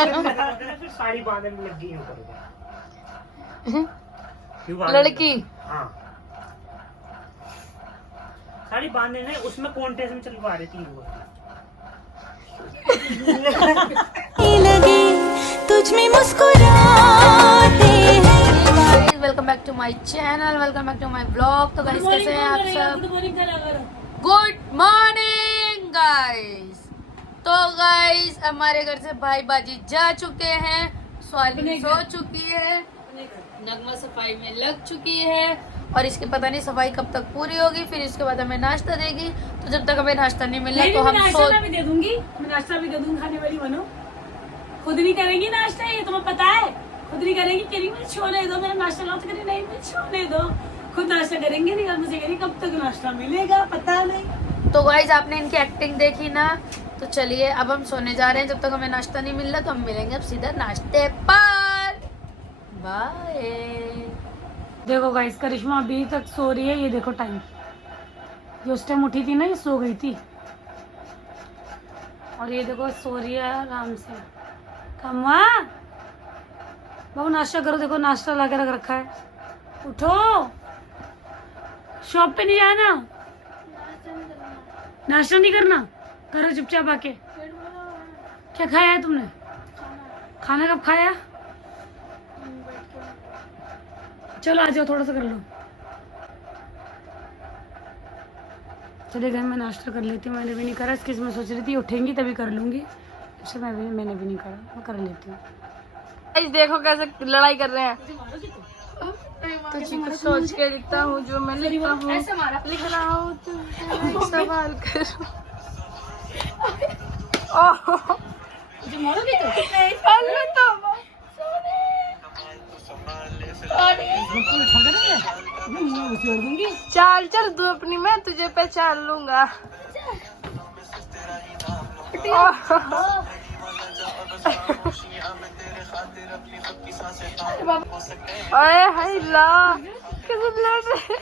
फिर साड़ी बांधने में लग गई हूँ लड़की हाँ साड़ी बांधने में उसमें कॉन्टेस्ट में चलवा रही थी वो लगे तुझ में मुस्कुराते हैं। Welcome back to my channel, welcome back to my blog. तो गाइस कैसे हैं आप सब? Good morning guys. तो गाइस हमारे घर से भाई बाजी जा चुके हैं, स्वाली सो चुकी है, नगमा सफाई में लग चुकी है और इसके पता नहीं सफाई कब तक पूरी होगी। फिर इसके बाद हमें नाश्ता देगी, तो जब तक हमें नाश्ता नहीं मिला तो हम नाश्ता भी दे दूंगी, मैं नाश्ता भी दे दूंगी। खाने वाली बनो, खुद नहीं करेंगी नाश्ता, ये तुम्हें पता है। खुद नहीं करेंगी, कह मुझे छोड़ने दो, मेरा नाश्ता लाओ, तो कह नहीं मुझे छोड़ने दो, खुद नाश्ता करेंगे नहीं। मुझे कह कब तक नाश्ता मिलेगा पता नहीं। तो गाइस आपने इनकी एक्टिंग देखी ना, तो चलिए अब हम सोने जा रहे हैं। जब तक हमें नाश्ता नहीं मिल रहा तो हम मिलेंगे अब सीधा नाश्ते पर। बाय। देखो गाइस करिश्मा अभी तक सो रही है, ये देखो टाइम, जो उस टाइम उठी थी ना ये सो गई थी, और ये देखो सो रही है आराम से। कम्मा बाबू नाश्ता करो, देखो नाश्ता ला के रख रखा है, उठो। शॉप पे नहीं जाना, नाश्ता नहीं करना, करो चुपचाप आके। क्या खाया है तुमने? खाना कब खाया? चलो आ जाओ, थोड़ा सा कर लो। चले गए, मैं नाश्ता कर लेती हूँ। मैंने भी नहीं करा, इसकी मैं सोच रही थी उठेंगी तभी कर लूंगी, इससे मैंने भी नहीं करा, मैं कर लेती हूँ। देखो कैसे लड़ाई कर रहे हैं। तुझे कुछ सोच के लिखता हूँ, जो मैं लिखता हूँ लिख रहा हूँ, तो सवाल करो। चाल चल तू अपनी, मैं तुझे पहचान लूंगा। अरे हाय ला कैसे लड़ रहे।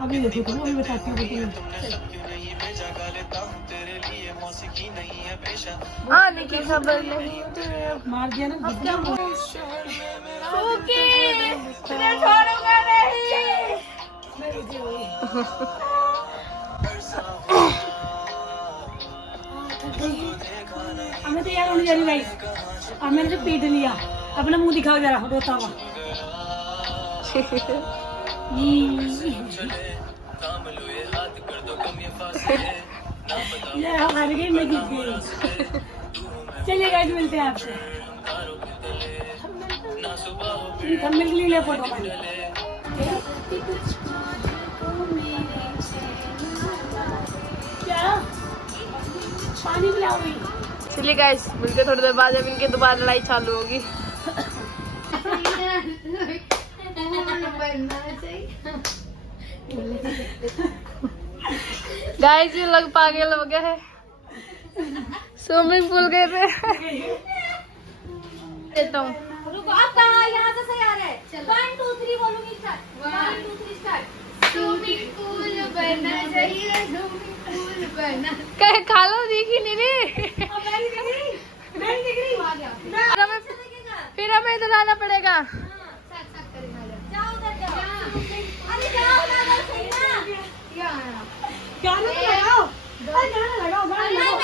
अभी देखो तुम, अभी बताती हूँ। आने की खबर नहीं, मार दिया ना, अब क्या छोड़ूंगा नहीं। हमें तो यार होने जा रही भाई, अब मैंने तो पीट लिया, अपना मुंह दिखाओ जरा रोता हुआ। ये हार गई, मैं जीत गई। चलिए गाइस मिलते हैं आपसे, थंबनेल के लिए ले फोटो मैंने। क्या पानी पिलाओगी? चलिए गाइस मिलते थोड़ी देर बाद, जब इनकी दोबारा लड़ाई चालू होगी। गाइस ये लोग पागल हो गए हैं, स्विमिंग पूल गए थे। देता हूँ, रुको, आप कहाँ? यहाँ से सही आ रहा है। 1 2 3 बोलूंगी, स्टार्ट। 1 2 3 स्टार्ट। स्विमिंग पूल बनना चाहिए, स्विमिंग पूल बनना। कहे खालो दिखी नहीं रे। मैं दिख रही हूँ, आ गया। फिर हमें इधर आना पड़ेगा। जाओ उधर जाओ। अरे जाओ ना, सही ना। यहाँ गाना तो लगाओ, गाना लगाओ, गाना लगाओ।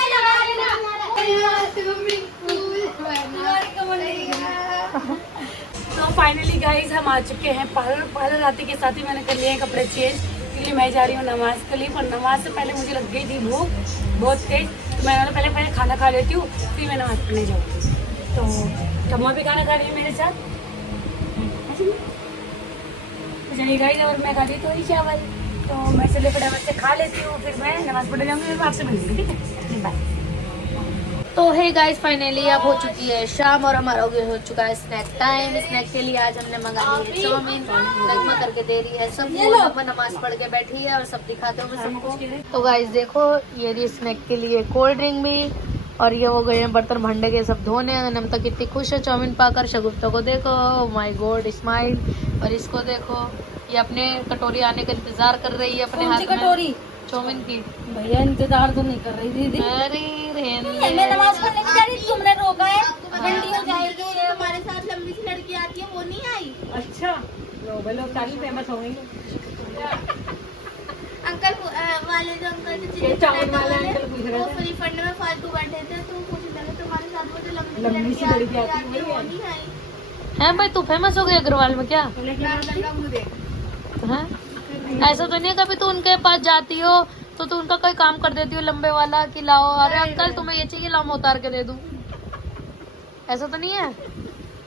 मैं लगा स्विमिंग पूल बनना। तो फाइनली गाइस हम आ चुके हैं पार्लर आते के साथ ही मैंने कर लिए हैं कपड़े चेंज, क्योंकि मैं जा रही हूँ नमाज के लिए। और नमाज से पहले मुझे लग गई थी भूख बहुत तेज, तो मैंने पहले खाना खा लेती हूँ, फिर मैं नमाज पढ़ने जाऊँगी। तो कम्मा भी खाना खा रही है मेरे साथ, चलिए गाइस, और मैं खाती थोड़ी चावल, तो मैं चले फटाफट से खा लेती हूँ, फिर मैं नमाज पढ़ने जाऊँगी, फिर आपसे मिलूंगी, ठीक है? बाय। तो है गाइस फाइनली अब हो चुकी है शाम और हमारा हो चुका है स्नैक टाइम। स्नैक के लिए आज हमने मंगा ली है चाउमीन, नगमा करके दे रही है सबको। नगमा नमाज पढ़ के बैठी है और सब दिखाते हुए सबको। तो गाइस देखो ये रही स्नैक के लिए कोल्ड ड्रिंक भी, और ये वो गए हैं बर्तन भंडे के सब धोने। नमता कितनी खुश है चाउमीन पाकर। शगुफ्ता को देखो, माय गॉड स्माइल। और इसको देखो, ये अपने कटोरी आने का इंतजार कर रही है अपने हाथ में कटोरी चाउमीन की। भैया इंतजार तो नहीं कर रही दीदी। अरे मैं नमाज पढ़ने की जा रही थी, तुमने रोका है। ठंडी हो जाएगी। ये हमारे साथ लंबी सी लड़की आती है, वो नहीं आई। अच्छा लोग सारी फेमस हो गई। अंकल वाले जो अंकल ये चावल वाला अंकल पूछ रहे वो थे। फ्री फंड में फालतू बैठे थे, तो पूछ रहे थे तुम्हारे साथ वो जो लंबी लंबी सी सी लड़की लड़की आती आती है, है, वो नहीं आई। है भाई, तू फेमस हो गई अग्रवाल में क्या? मुझे है ऐसा तो नहीं है कभी तू उनके पास जाती हो तो तू उनका कोई काम कर देती हो लंबे वाला कि लाओ, अरे अंकल तुम्हें ये चाहिए लाओ मैं उतार के दे दूं, ऐसा तो नहीं है?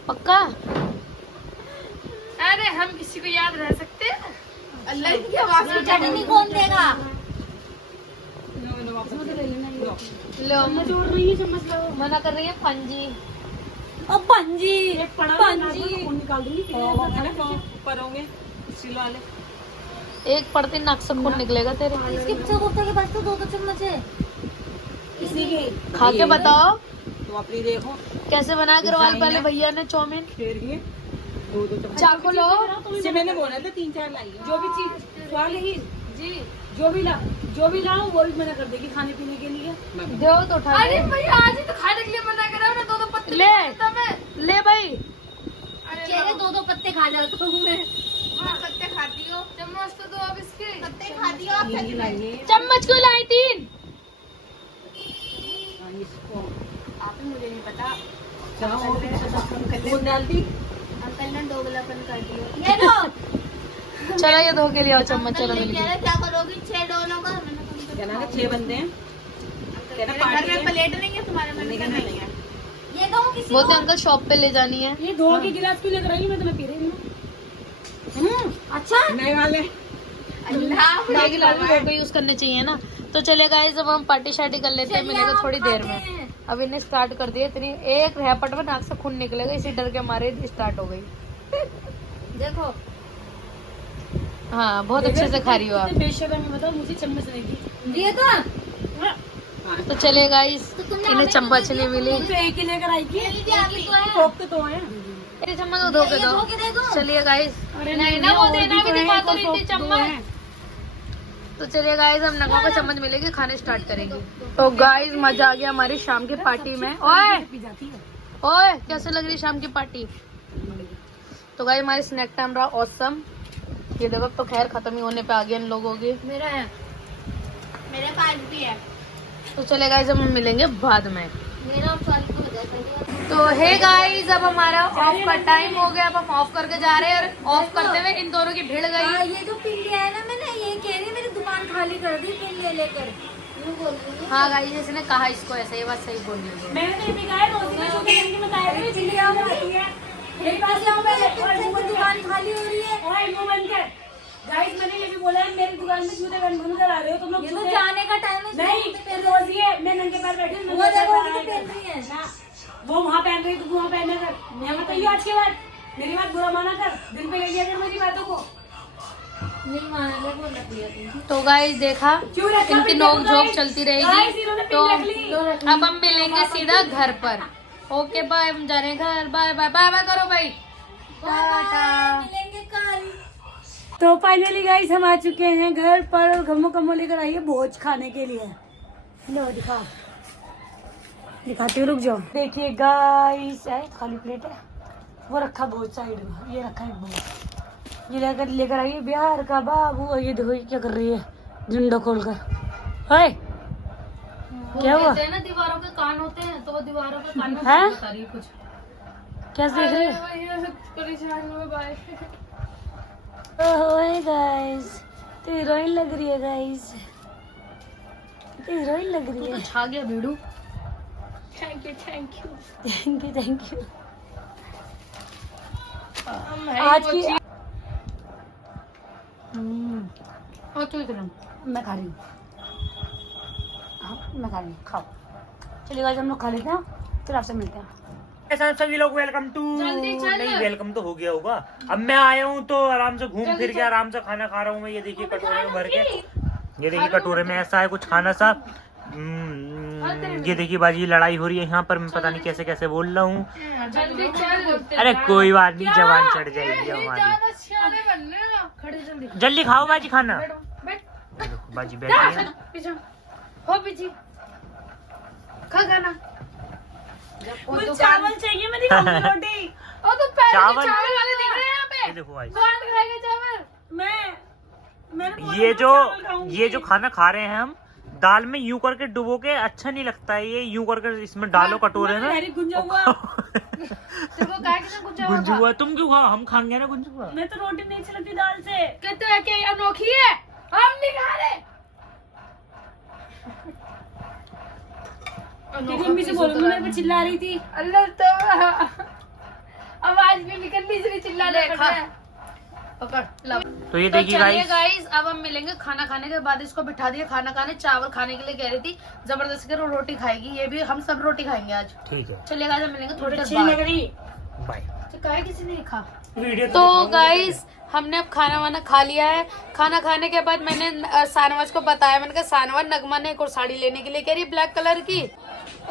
पक्का? अरे हम किसी को याद रह सकते हैं? अल्लाह की आवाज की चटनी कौन देगा? लो मना कर रही है पंजी। अब पंजी पंजी निकाल दूंगी ऊपर होंगे सिलो वाले। एक पड़ती नाक से खून निकलेगा तेरे। इसके चकोफ्ता के पास तो 2 चम्मच है। किसी के खा के बताओ तो अपनी देखो कैसे बना अग्रवाल पहले भैया ने चाउमीन। फिर ये 2 चम्मच चाकू लो। से मैंने बोला था 3-4 लाई है। जो भी चीज स्वाद ही जी जो भी लाओ वो भी मना कर देगी खाने पीने के लिए। दो तो उठा अरे भैया आज ही तो खाने के लिए मना करा ना, 2 पत्ते ले ले भाई। चेहरे 2 पत्ते खा जाता हूँ मैं। पत्ते खाती हो? चम्मच तो दो अब इसके। पत्ते खाती हो आप? सच में? चम्मच क्यों लाई 3? इसको आप ही मुझे नहीं पता। कौन डालती? अंकल ने दोगलापन कर दिया। ये लो। चलो ये धो के लिए आओ चम्मच। चलो अंकल ने मिल कह गई। रहे क्या करोगी 6 डोलों का? मैंने तुमसे क्या ना 6 बंदे हैं। मेरे घर में प्लेट नहीं है, तुम्हारे घर में नहीं है। ये दो किसी बोलते अंकल शॉप पे ले जानी है। ये 2 के गिलास क्यों लेकर आई? मैं तुम्हें पी रही हूँ। अच्छा नए वाले अल्लाह ये गिलास भी धो के यूज करने चाहिए ना। तो चले गाइस अब हम पार्टी शार्टी कर लेते हैं, मिलेंगे थोड़ी देर में। अब इन्हें स्टार्ट कर दिया, इतनी एक रैपट में नाक से खून निकलेगा, इसी डर के मारे स्टार्ट हो गई। देखो हाँ बहुत अच्छे से खा रही हो आप। बेशर्म है, बताओ मुझे चम्मच नहीं दी। दिए था। तो चले गाइस इन्हें चम्मच नहीं मिली। तो एक ही लेकर आई थी। मेरी भी आप ही तो है। कोफ्ते तो हैं। ये चम्मच धो के ये धो के दे दो। दो। चलिए गाइस नहीं ना वो देना भी दिखा तो रही थी चम्मच। तो चलिए गाइस हम नगा को चम्मच मिलेगी, खाने स्टार्ट करेंगे। तो गाइस मजा आ गया हमारी शाम की पार्टी में। ओए ओए कैसे लग रही शाम की पार्टी? तो गाइस हमारी स्नैक टाइम रहा ऑसम। ये देखो तो खैर खत्म ही होने पे आ गया इन लोगों की। मेरा है, मेरे पास भी है। तो चले गाइस हम मिलेंगे बाद में। मेरा और सॉरी को हो जाता है। तो हे गाइस अब हमारा ऑफ का टाइम हो गया। अब हम ऑफ करके जा रहे हैं और ऑफ करते हुए इन दोनों की भीड़ गई। ये जो पिन लिया है ना, मैंने ये कह रही मेरी दुकान खाली कर दी पिन ले लेकर। यूं बोल रही हूँ। हाँ गाइस इसने कहा इसको ऐसे, ये बात सही बोल रही है। मैंने तो ये भी कहा है, रोज में छोटे बहन की बताया था, चिल्ली आम आती है। मेरे पास जाओ मैं दुकान खाली हो रही है। और मुंह बंद कर। गाइस मैंने ये भी बोला है, मेरी दुकान में जूते बंद कर आ रहे हो तुम लोग। ये तो जूते- जाने का टाइम है। नहीं फिर रोज ही है, मैं नंगे पैर बैठी हूँ, वो नंगे पैर देखो, वो तो आएगा। पहन रही है। ना, वो वहाँ पहन रही तू वहाँ पहनना कर। मैं बताइए आज के बाद मेरी बात बुरा माना कर, दिल पे ले लिया कर मेरी बातों को। नहीं मानेगा बोल रही है। तो गाइस देखा क्यों रखा इनकी पिन नोक रख झोंक लो चलती गाइस, रहेगी। इन्होंने तो पिन रख ली। अब हम मिलेंगे सीधा घर पर। ओके बाय, हम जा रहे हैं घर। बाय बाय बाय बाय करो भाई। टाटा। मिलेंगे कल। तो फाइनली गाइस हम आ चुके हैं घर पर और घमो कमो लेकर आई है भोज खाने के लिए। लो दिखाती हूँ, रुक जाओ। देखिए गाइस है खाली प्लेट है, वो रखा भोज साइड में, ये रखा है भोज। ये लेकर आई है बिहार का बाबू। और ये देखो ये क्या कर रही है झंडा खोल कर। हाय क्या हुआ? कहते हैं ना दीवारों के कान होते हैं, तो वो दीवारों के कान में हैं? बता रही है कुछ। क्या देख रही है? ओह गाइस तो हीरोइन लग रही है गाइस, तो हीरोइन लग रही है। छा गया भीड़ू। Thank you thank you. आज की और तू इधर मैं खा रही हूँ। हाँ मैं खा रही हूँ, खाओ। चलिए गाइस हम लोग खा लेते हैं, फिर आपसे मिलते हैं। ऐसा सभी लोग वेलकम टू। नहीं वेलकम तो हो गया होगा। अब मैं आया हूँ तो आराम से घूम फिर के आराम से खाना खा रहा हूँ मैं। ये देखिए कटोरे में भर के, ये देखिए कटोरे में ऐसा है कुछ खाना सा। ये देखिए बाजी लड़ाई हो रही है यहाँ पर, मैं पता नहीं कैसे कैसे बोल रहा हूँ। जल्दी चल। अरे कोई बात नहीं, जवान चढ़ जाएगी हमारी। खड़े जल्दी। जल्दी खाओ बाजी खाना। बैठ। बाजी बैठी है। पीछे हो पीछे। खा खाना। मुझे चावल चाहिए, मैं नहीं खाऊंगी रोटी। ओ तो पहले चावल? चावल वाले दिख रहे हैं यहाँ पे। ये देखो भाई, कौन खाएगा चावल? मैंने बोला ये मैं चावल खाऊंगी। जो खाना खा रहे हैं हम, दाल में यूं करके डुबो के अच्छा नहीं लगता है। ये यूं करके इसमें डालो कटोरे में। मैंने गुंजा हुआ। तेरे को काय किसने पूछा होगा? गुंजू हुआ तुम क्यों खाओ, हम खाएंगे ना गुंजू हुआ। मैं तो रोटी नहीं अच्छी लगती दाल से। कहते हैं कि अनोखी है, हम नहीं खा रहे। तेरी अम्मी से बोलो, मेरे पे चिल्ला रही थी। अल्लाह तो आवाज भी निकलनी इसलिए चिल्लाने पड़ रहा है। पकड़ लो। तो ये तो देखिए चलिए गाइस, गाइस, अब हम मिलेंगे खाना खाने के बाद। इसको बिठा दिया खाना खाने, चावल खाने के लिए कह रही थी, जबरदस्ती कर रोटी खाएगी। ये भी हम सब रोटी खाएंगे आज। ठीक है, चलिए गाइस, हम मिलेंगे थोड़ी देर अच्छी बाद। लग रही। बाय। तो काहे किसी ने खा। वीडियो तो गाइस, हमने अब खाना वाना खा लिया है। खाना खाने के बाद मैंने शाहनवाज को बताया, मैंने कहा शाहनवाज, नगमा ने एक और साड़ी लेने के लिए कह रही है ब्लैक कलर की,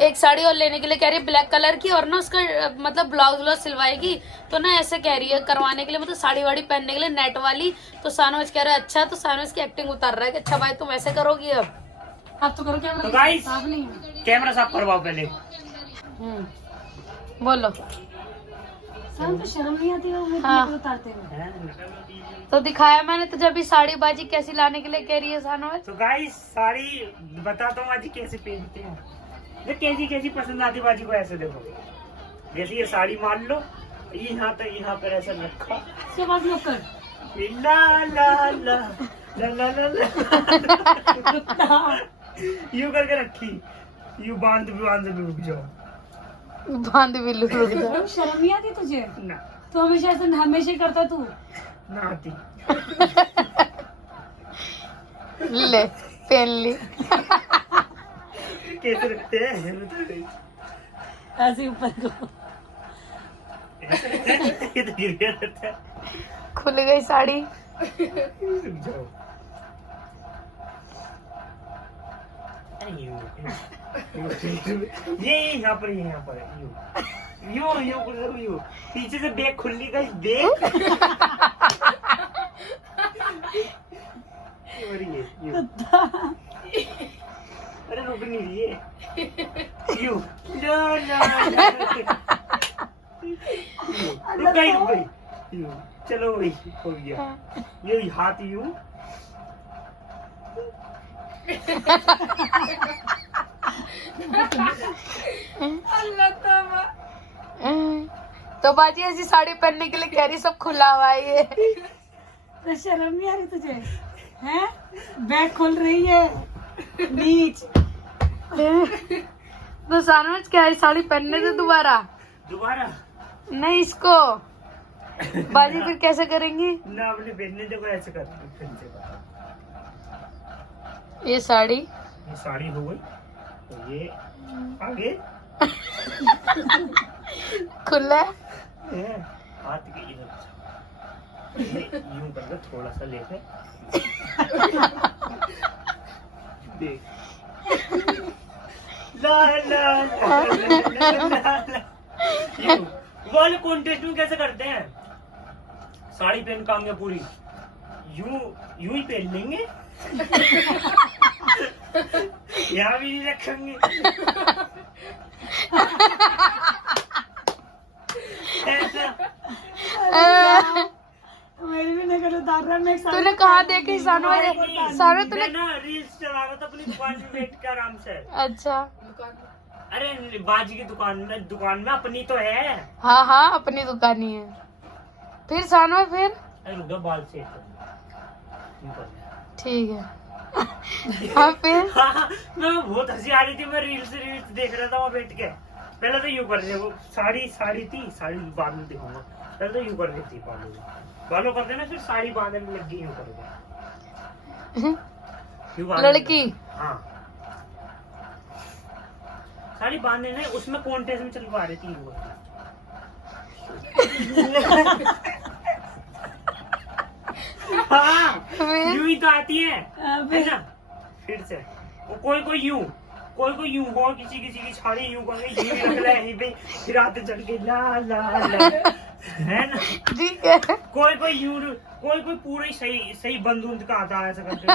एक साड़ी और लेने के लिए कह रही है ब्लैक कलर की, और ना उसका मतलब ब्लाउज सिलवाएगी, तो ना ऐसे कह रही है करवाने के लिए, मतलब साड़ी वाड़ी पहनने के लिए नेट वाली। तो शाहनवाज कह रहा है अच्छा, तो शाहनवाज की एक्टिंग उतार रहा है कि अच्छा भाई तुम ऐसे करोगी अब। आप तो करो क्या? तो गाइस, साफ नहीं है। कैमरा साफ करवाओ पहले। बोलो। शाम तो शर्म नहीं आती है हाँ। उतारते हुए। तो दिखाया मैंने, तो जब भी साड़ी बाजी कैसी लाने के लिए कह रही है शाहनवाज। तो गाइस, साड़ी बताता हूँ आज कैसे पहनते हैं। ये कैसी कैसी पसंद आती बाजी को, ऐसे देखो। जैसे ये साड़ी मान लो, यहाँ तक यहाँ पर ऐसा रखा, इसके बाद लोग कर। ला ला ला ला ला ला ला। यूं करके रखी, यूं बांध भी रुक जाओ। बांध भी रुक जाओ। शर्म नहीं आती तुझे? ना तो हमेशा ऐसे हमेशा ही करता तू। ना आती। ले पहन ली। कैसे रखते हैं? ऐसे ऊपर को। ये तो गिर गया रहता है। खुल गई साड़ी। रुक जाओ। ये यहाँ पर यूं पीछे से बैग खुली गई, बैग। और ये यूं। अरे रुक नहीं रही है। यूं ला ला ला। रुक गई यूं। चलो वही हो गया। ये हाथ यूं। तो बाजी ऐसी साड़ी पहनने के लिए कह रही, सब खुला हुआ है ये। तो शर्म नहीं आ रही तुझे? हैं? बैग खोल रही है नीच। तो शाहनवाज क्या है, साड़ी पहनने दे दोबारा। नहीं इसको बाजी फिर कैसे करेंगी? ना अपने पहनने देखो, ऐसे कर। ये साड़ी ये साड़ी हो गई, तो ये आगे खुला है, हाथ के इधर ये यूं करके थोड़ा सा लेके देख। ला ला ला ला ला ला। यूं वाले कॉन्टेस्ट में कैसे करते हैं? साड़ी पहन कांगे पूरी, यूं यूं ही पहन लेंगे। यहाँ भी नहीं रखेंगे। मेरी भी नकल उतार रहा है। मैं तूने कहाँ देखी शाहनवाज? शाहनवाज तूने मैं ना रील्स चला रहा था अपनी दुकान में बैठ के आराम से। अच्छा। अरे बाजी की दुकान में अपनी तो है। हाँ हाँ, अपनी दुकान ही है। फिर शाहनवाज फिर अरे रुक जाओ, बाल से ठीक है। हाँ फिर हाँ, मैं बहुत हंसी आ रही थी। मैं रील्स देख रहा था वहाँ बैठ के। पहले तो यूं कर रहे, वो साड़ी थी, साड़ी बाद में दिखाऊंगा। पहले तो यूं कर रही थी, बालों कर देना, फिर साड़ी बांधने में लग गई यूं कर। लड़की। हाँ, साड़ी बांधने में उसमें कॉन्टेस्ट में चलवा रही थी यूं। हाँ, यूं ही तो आती है ना। फिर से वो कोई यूं कोई कोई यूं हो, किसी किसी की छाड़ी यूं करके यूं रख ले यहीं पे, फिर आते चढ़ के ला ला ला, है ना। ठीक है। कोई कोई यूं, कोई कोई पूरा ही सही सही बंदूक का आता है ऐसा करके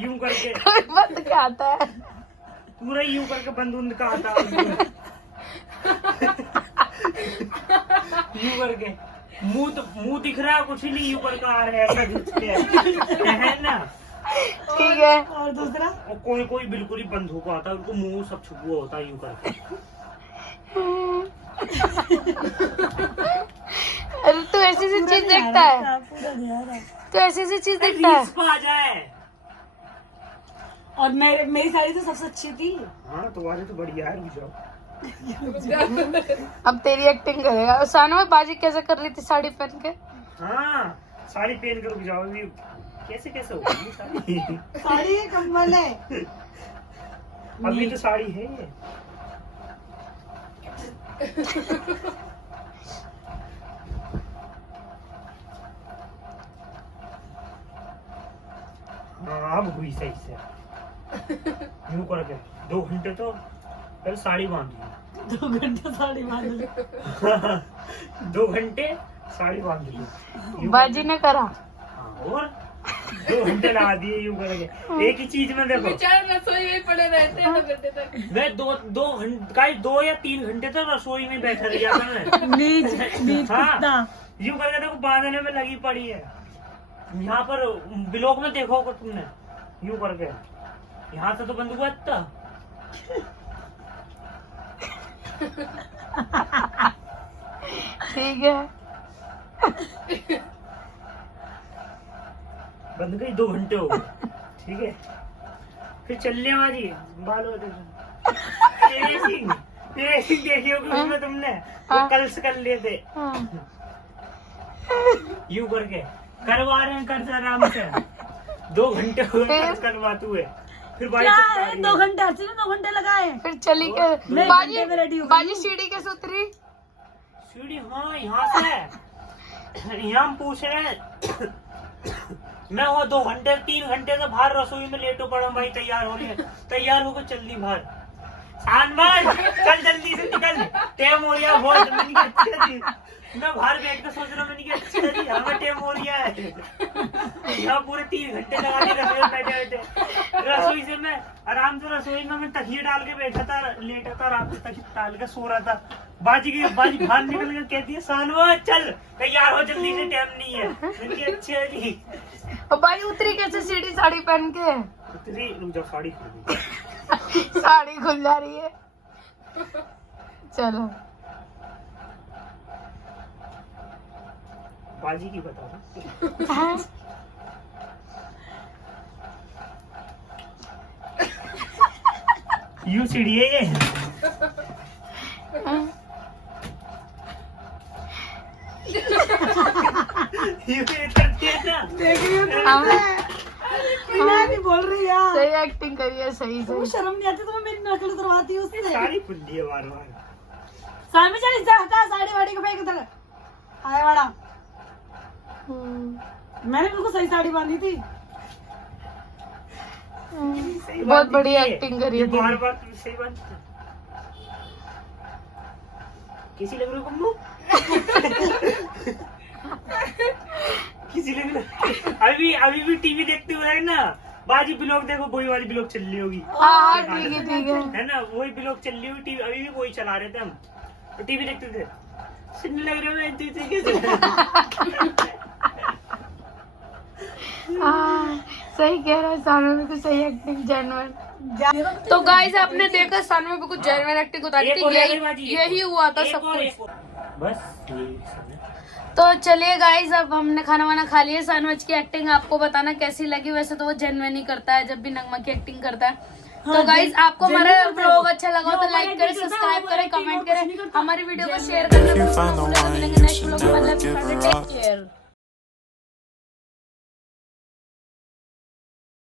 यूं करके, कोई बंद क्या आता है। पूरा यूं करके बंदूक का आता है यूं करके, मुंह दिख रहा है कुछ नहीं, यूं करके आ रहा है ऐसा दिखते है ना। ठीक है। और दूसरा और कोई कोई बिल्कुल ही बंदूक आता है, उनको मुंह सब छुपा होता है यूं करके। अरे तू ऐसी ऐसी चीज देखता है, तू ऐसी ऐसी चीज देखता है। रील्स पे आ जाए। और मेरी साड़ी तो सबसे अच्छी थी। हाँ तुम्हारी तो बढ़िया है, रुक जाओ। अब तेरी एक्टिंग करेगा। सानू में बाजी कैसे कर रही थी साड़ी पहन के। हाँ साड़ी पहन कर रुक जाओ, अभी कैसे कैसे होगी साड़ी। साड़ी है कम्बल है। अभी तो साड़ी है ये। हाँ अब हुई सही से। यूं करके 2 घंटे तो पहले साड़ी बांध ली। 2 घंटे साड़ी बांध ली। 2 घंटे साड़ी बांध ली। बाजी ने करा। हाँ, और 2 घंटे लगा दिए यूं करके एक ही चीज में। देखो रसोई में पड़े रहते हैं 2 घंटे तक। मैं 2 घंटे 2 या 3 घंटे तो रसोई में बैठा रह जाता मैं। हाँ यूं करके देखो बांधने में लगी पड़ी है। यहाँ पर ब्लॉक में देखो तुमने यूं करके, यहाँ से तो बंदूक बचता। ठीक है। बंद गई 2 घंटे हो गए। ठीक है फिर चलने वाली बालो रेसिंग देखी होगी उसमें तुमने, वो कल से कर लिए थे यूं करके। करवा रहे हैं कर आराम से। 2 घंटे हो गए करवाते हुए। फिर बाइक क्या है 2 घंटे हर चीज 2 घंटे लगाए। फिर चली के मैं बाजी घंटे में ready हो गई बाजी हूँ। सीढ़ी कैसे उतरी। सीढ़ी हाँ यहाँ से यहाँ हम पूछ रहे हैं। मैं वो 2 घंटे 3 घंटे से बाहर रसोई में लेटो पड़ा हूँ भाई, तैयार हो रही है, तैयार होकर चल दी बाहर। शानबाज चल जल्दी से निकल, टाइम हो गया बहुत। मैंने कहा अच्छा जी, मैं बाहर बैठ कर सोच रहा हूँ, मैंने कहा अच्छा जी हमें टाइम हो गया है। यहाँ पूरे 3 घंटे लगा दिए रसोई में बैठे बैठे। रसोई से मैं आराम से रसोई में मैं तकिया डाल के बैठा था, लेटा था आराम से, तकिया डाल के सो रहा था। बाजी बाहर निकल कर कहती है शानबाज चल तैयार हो जल्दी से, टाइम नहीं है। मैंने कहा अच्छा जी। और बाजी उतरी कैसे सीढ़ी साड़ी पहन के। उतरी रुक जाओ, साड़ी खुल गई। साड़ी खुल जा रही है। चलो बाजी की बता रहा। हाँ? यू सीढ़ी है ये। यू करती है ना। देख रही हूँ हाँ? मैं नहीं बोल रही यार। सही एक्टिंग करी है, सही तुमको सही। शर्म नहीं आती तुम्हें मेरी नकल करवाती हो उससे। साड़ी खुल रही है बार बार। सामने चल इससे हटा साड़ी वाड़ी को फेंक उधर। आया वाड़ा। मैंने बिल्कुल सही साड़ी बांधी थी। सही बहुत बात बड़ी है। एक्टिंग करी है ये तुमने। बार बार तुम सही बात है। किसी लग रही हो किसी लग रही। अभी भी टीवी देखते हुए है ना, बाजी ब्लॉग देखो, वही वाली ब्लॉग चल रही होगी। हाँ ठीक है। है ना, वही ब्लॉग चल रही हुई टीवी, अभी भी वही चला रहे थे हम, तो टीवी देखते थे। सुनने लग रहे हो सही कह रहा है सानू में, कुछ सही एक्टिंग जेन्युइन। तो गाइस आपने देखा सानू में कुछ जेन्युइन एक्टिंग उतारी थी, यही हुआ था सब कुछ। बस तो चलिए गाइस अब हमने खाना वाना खा लिया। सानूज की एक्टिंग आपको बताना कैसी लगी। वैसे तो वो जेन्युइन ही करता है जब भी नगमा की एक्टिंग करता है। तो गाइस आपको हमारा व्लॉग अच्छा लगा तो लाइक करें, सब्सक्राइब करें, कमेंट करें, हमारी वीडियो को शेयर करना। मिलेंगे नेक्स्ट व्लॉग में। Take care.